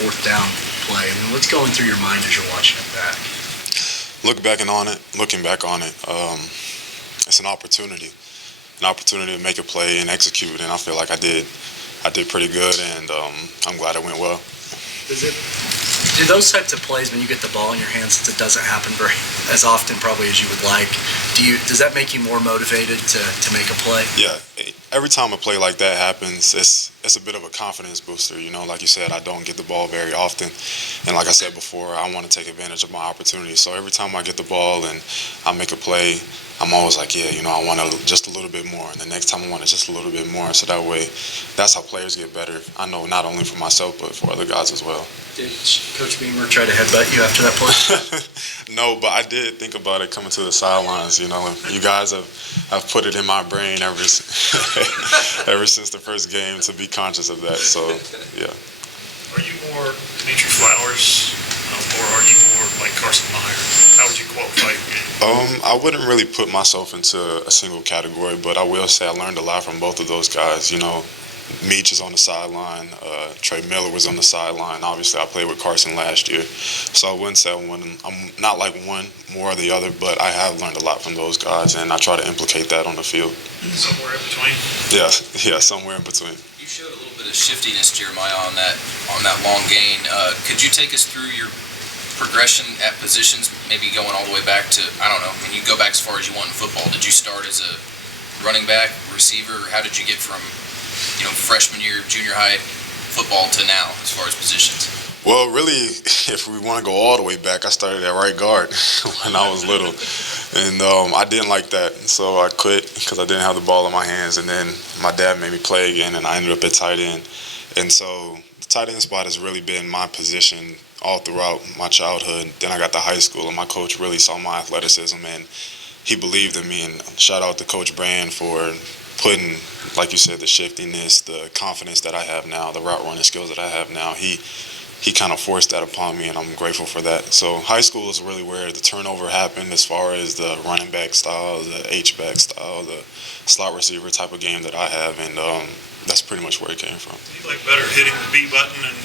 fourth down play. I mean, what's going through your mind as you're watching it back? Looking back on it, it's an opportunity to make a play and execute, and I feel like I did pretty good, and I'm glad it went well. Do those types of plays, when you get the ball in your hands, since it doesn't happen as often probably as you would like, does that make you more motivated to make a play? Yeah, every time a play like that happens, it's a bit of a confidence booster. Like you said, I don't get the ball very often, and like I said before, I want to take advantage of my opportunities. So every time I get the ball and I make a play, I'm always like, I want just a little bit more, and the next time I want just a little bit more. So that way, that's how players get better. I know not only for myself, but for other guys as well. Did Coach Beamer try to headbutt you after that play? No, but I did think about it coming to the sidelines. You guys have put it in my brain ever since the first game to be conscious of that. So, yeah. Are you more Dimitri Flowers, or are you more like Carson Meyer? How would you qualify your game? I wouldn't really put myself into a single category, but I will say I learned a lot from both of those guys. Meach is on the sideline. Trey Miller was on the sideline. Obviously, I played with Carson last year, so I wouldn't say I'm not like one more or the other, but I have learned a lot from those guys, and I try to implicate that on the field. Somewhere in between. Yeah, somewhere in between. You showed a little bit of shiftiness, Jeremiah, on that long gain. Could you take us through your progression at positions, maybe going all the way back to, I don't know, when you go back as far as you want in football? Did you start as a running back, receiver, or how did you get from freshman year, junior high football to now as far as positions? Well, really, if we want to go all the way back, I started at right guard when I was little. And I didn't like that, so I quit because I didn't have the ball in my hands. And then my dad made me play again, and I ended up at tight end. And so the tight end spot has really been my position all throughout my childhood. Then I got to high school, and my coach really saw my athleticism, and he believed in me. And shout out to Coach Brand for putting, like you said, the shiftiness, the confidence that I have now, the route running skills that I have now. He kind of forced that upon me, and I'm grateful for that. So high school is really where the turnover happened as far as the running back style, the H-back style, the slot receiver type of game that I have, and that's pretty much where it came from. Do you like better hitting the B button and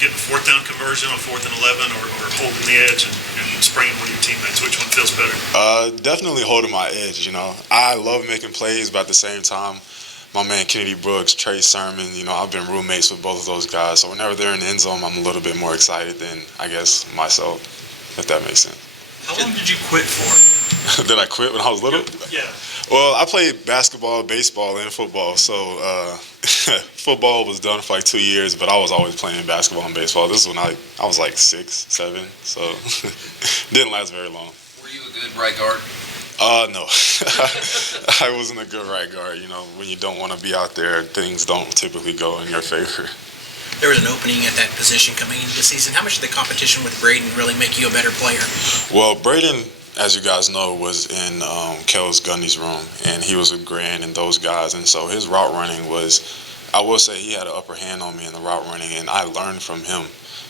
getting a fourth down conversion on 4th and 11, or holding the edge and spraying one of your teammates? Which one feels better? Definitely holding my edge, I love making plays, but at the same time, my man Kennedy Brooks, Trey Sermon, I've been roommates with both of those guys. So whenever they're in the end zone, I'm a little bit more excited than, I guess, myself, if that makes sense. How long did you quit for? Did I quit when I was little? Yeah. Well, I played basketball, baseball, and football. So football was done for like 2 years, but I was always playing basketball and baseball. This is when I was like 6, 7, so didn't last very long. Were you a good right guard? No. I wasn't a good right guard. When you don't want to be out there, things don't typically go in your favor. There was an opening at that position coming into the season. How much did the competition with Braden really make you a better player? Well, Braden, as you guys know, was in Kels Gundy's room, and he was with Grant and those guys, and so his route running was, I will say, he had an upper hand on me in the route running, and I learned from him.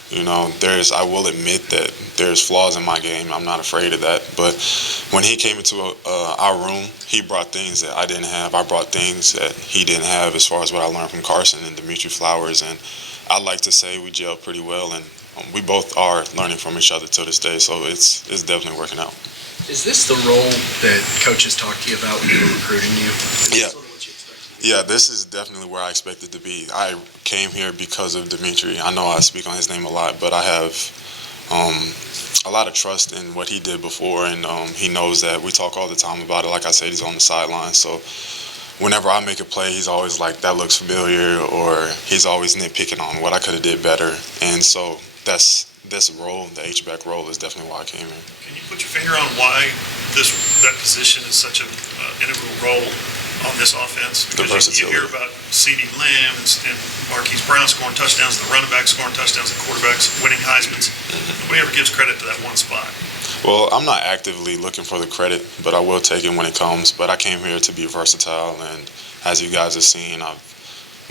I will admit that there's flaws in my game. I'm not afraid of that. But when he came into our room, he brought things that I didn't have. I brought things that he didn't have as far as what I learned from Carson and Dimitri Flowers. And I like to say we gelled pretty well, and we both are learning from each other to this day. So it's definitely working out. Is this the role that coaches talked to you about when they were recruiting you? Yeah. Yeah, this is definitely where I expected to be. I came here because of Dimitri. I know I speak on his name a lot, but I have a lot of trust in what he did before, and he knows that we talk all the time about it. Like I said, he's on the sideline, so whenever I make a play, he's always like, that looks familiar, or he's always nitpicking on what I could have did better. And so this role, the H-back role, is definitely why I came here. Can you put your finger on why that position is such an integral role on this offense? Because you hear about CeeDee Lamb and Marquise Brown scoring touchdowns, the running backs scoring touchdowns, the quarterbacks winning Heismans. Nobody ever gives credit to that one spot. Well, I'm not actively looking for the credit, but I will take it when it comes. But I came here to be versatile, and as you guys have seen,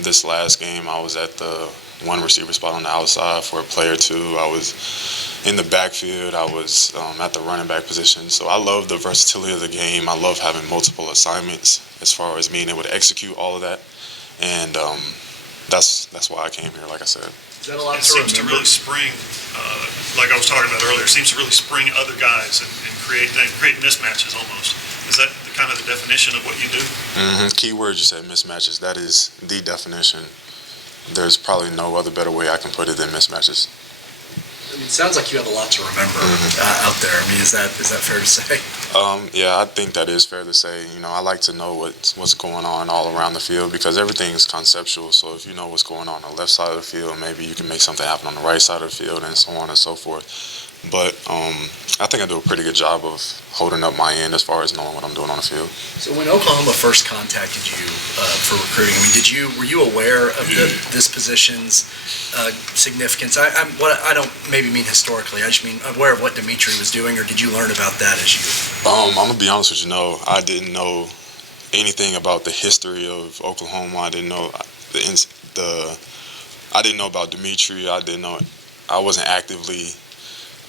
this last game I was at the one receiver spot on the outside for a play or two. I was in the backfield. I was at the running back position. So I love the versatility of the game. I love having multiple assignments as far as being able to execute all of that. And that's why I came here, like I said. Is that a lot It to seems to remember? really spring, like I was talking about earlier, it seems to really spring other guys and create mismatches almost. Is that kind of the definition of what you do? Key word you said, mismatches. That is the definition. There's probably no other better way I can put it than mismatches. I mean, it sounds like you have a lot to remember out there. I mean, is that fair to say? Yeah, I think that is fair to say. I like to know what's going on all around the field because everything is conceptual. So if you know what's going on the left side of the field, maybe you can make something happen on the right side of the field and so on and so forth. But I think I do a pretty good job of holding up my end as far as knowing what I'm doing on the field. So when Oklahoma first contacted you for recruiting, I mean, were you aware of this position's significance? I don't maybe mean historically. I just mean aware of what Dimitri was doing, or did you learn about that as you? I'm gonna be honest with you. No, I didn't know anything about the history of Oklahoma. I didn't know I didn't know about Dimitri. I wasn't actively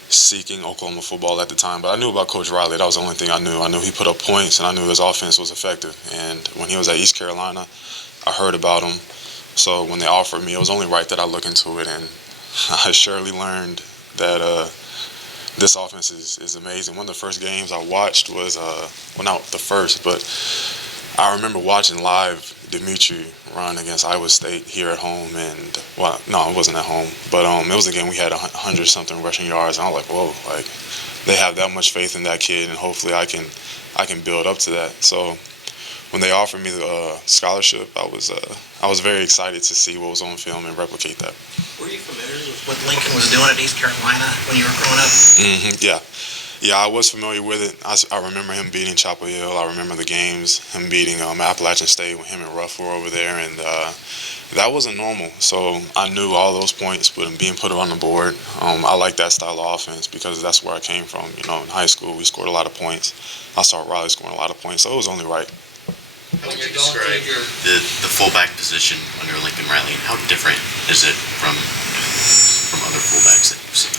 seeking Oklahoma football at the time, but I knew about Coach Riley. That was the only thing I knew. I knew he put up points, and I knew his offense was effective. And when he was at East Carolina, I heard about him. So when they offered me, it was only right that I look into it, and I surely learned that this offense is amazing. One of the first games I watched was, well, not the first, but I remember watching live Dimitri run against Iowa State here at home, and well, no, it wasn't at home, but it was a game we had 100-something rushing yards, and I was like, whoa, like they have that much faith in that kid, and hopefully I can build up to that. So when they offered me the scholarship, I was very excited to see what was on film and replicate that. Were you familiar with what Lincoln was doing at East Carolina when you were growing up? Yeah, I was familiar with it. I remember him beating Chapel Hill. I remember the games, him beating Appalachian State when him and Ruff were over there, and that wasn't normal. So I knew all those points being put on the board. I like that style of offense because that's where I came from. In high school, we scored a lot of points. I saw Riley scoring a lot of points, so it was only right. How would you describe the fullback position under Lincoln Riley, and how different is it from other fullbacks that you've seen?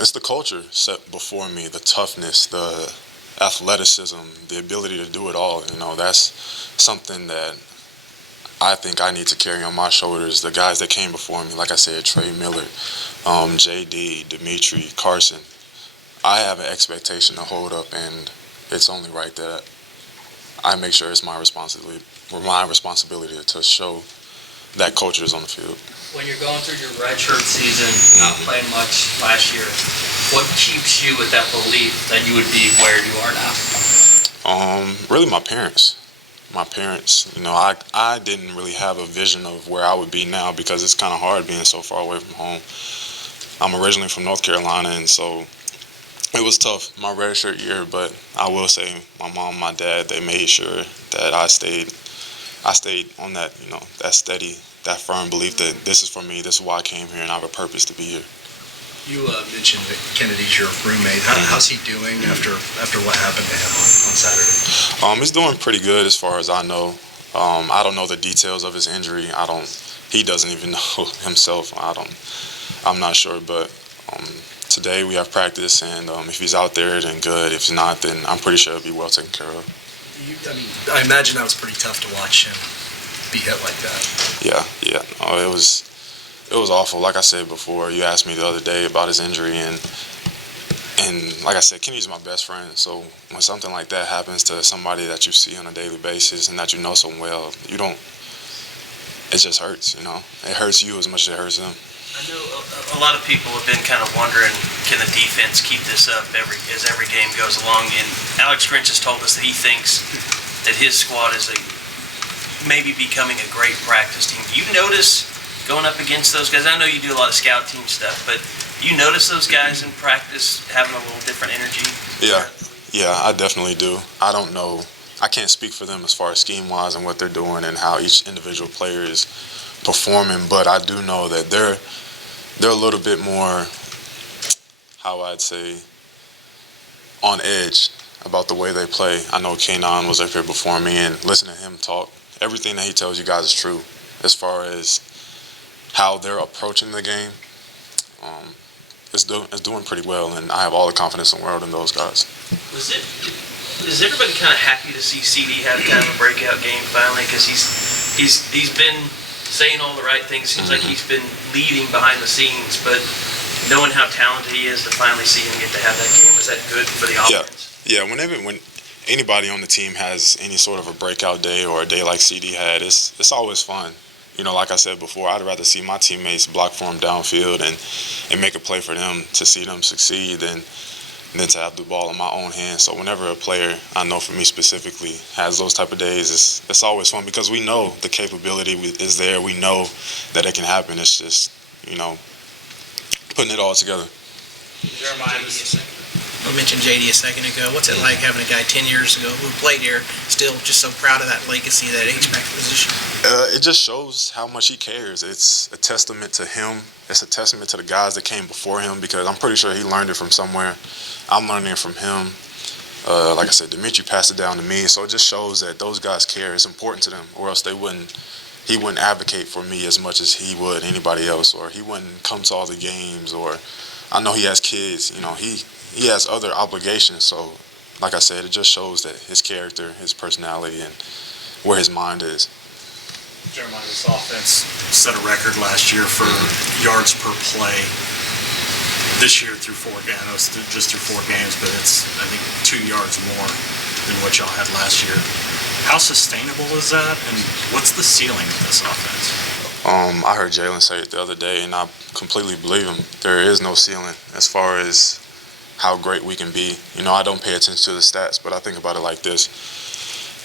It's the culture set before me, the toughness, the athleticism, the ability to do it all. That's something that I think I need to carry on my shoulders. The guys that came before me, like I said, Trey Miller, JD, Dimitri, Carson, I have an expectation to hold up, and it's only right that I make sure it's my responsibility to show that culture is on the field. When you're going through your redshirt season, not playing much last year, what keeps you with that belief that you would be where you are now? Really my parents. I didn't really have a vision of where I would be now because it's kind of hard being so far away from home. I'm originally from North Carolina, and so it was tough my redshirt year, but I will say my mom, my dad, they made sure that I stayed on that, that steady, that firm belief that this is for me, this is why I came here, and I have a purpose to be here. You mentioned that Kennedy's your roommate. How's he doing after what happened to him on Saturday? He's doing pretty good as far as I know. I don't know the details of his injury. He doesn't even know himself. I'm not sure, but today we have practice, and if he's out there, then good. If he's not, then I'm pretty sure he'll be well taken care of. I imagine that was pretty tough to watch him be hit like that. Yeah. Oh, it was awful. Like I said before, you asked me the other day about his injury, and like I said, Kenny's my best friend. So when something like that happens to somebody that you see on a daily basis and that you know so well, it just hurts. It hurts you as much as it hurts them. I know a lot of people have been kind of wondering, can the defense keep this up as every game goes along? And Alex Grinch has told us that he thinks that his squad is maybe becoming a great practice team. Do you notice going up against those guys? I know you do a lot of scout team stuff, but do you notice those guys in practice having a little different energy? Yeah, I definitely do. I don't know. I can't speak for them as far as scheme-wise and what they're doing and how each individual player is performing, but I do know that they're a little bit more, how I'd say, on edge about the way they play. I know Kanon was up here before me, and listening to him talk, everything that he tells you guys is true as far as how they're approaching the game. It's doing pretty well, and I have all the confidence in the world in those guys. Is everybody kind of happy to see CD have kind of a breakout game finally? Because he's been saying all the right things. Seems like he's been leading behind the scenes, but knowing how talented he is, to finally see him get to have that game, was that good for the offense? Yeah. When anybody on the team has any sort of a breakout day or a day like CD had, it's always fun. You know, like I said before, I'd rather see my teammates block for him downfield and make a play for them to see them succeed than to have the ball in my own hands. So whenever a player, I know for me specifically, has those type of days, it's always fun because we know the capability is there. We know that it can happen. It's just, putting it all together. Jeremiah, we mentioned JD a second ago. What's it like having a guy 10 years ago who played here, still just so proud of that legacy, that H-back position? It just shows how much he cares. It's a testament to him. It's a testament to the guys that came before him, because I'm pretty sure he learned it from somewhere. I'm learning it from him. Like I said, Dimitri passed it down to me. So it just shows that those guys care. It's important to them, or else he wouldn't advocate for me as much as he would anybody else, or he wouldn't come to all the games, or I know he has kids. He has other obligations. So like I said, it just shows that his character, his personality, and where his mind is. Jeremiah, this offense set a record last year for yards per play. This year through 4 games, I know it's just through 4 games, but it's, I think, 2 yards more than what y'all had last year. How sustainable is that, and what's the ceiling of this offense? I heard Jalen say it the other day, and I completely believe him. There is no ceiling as far as how great we can be. I don't pay attention to the stats, but I think about it like this.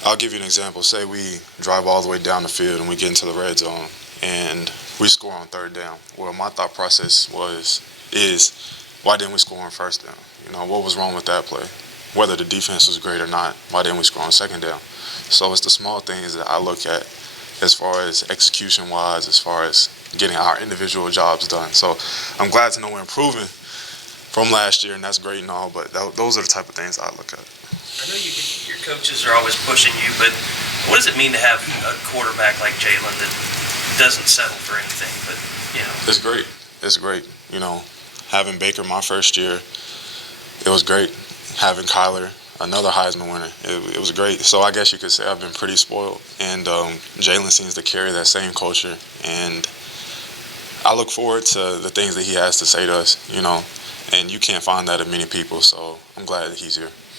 I'll give you an example. Say we drive all the way down the field and we get into the red zone and we score on 3rd down. Well, my thought process is why didn't we score on 1st down? What was wrong with that play? Whether the defense was great or not, why didn't we score on 2nd down? So it's the small things that I look at as far as execution-wise, as far as getting our individual jobs done. So I'm glad to know we're improving from last year, and that's great and all, but those are the type of things I look at. I know your coaches are always pushing you, but what does it mean to have a quarterback like Jalen that doesn't settle for anything? But it's great. It's great. Having Baker my first year, it was great. Having Kyler, another Heisman winner, it was great. So I guess you could say I've been pretty spoiled, and Jalen seems to carry that same culture, and I look forward to the things that he has to say to us. And you can't find that in many people. So I'm glad that he's here.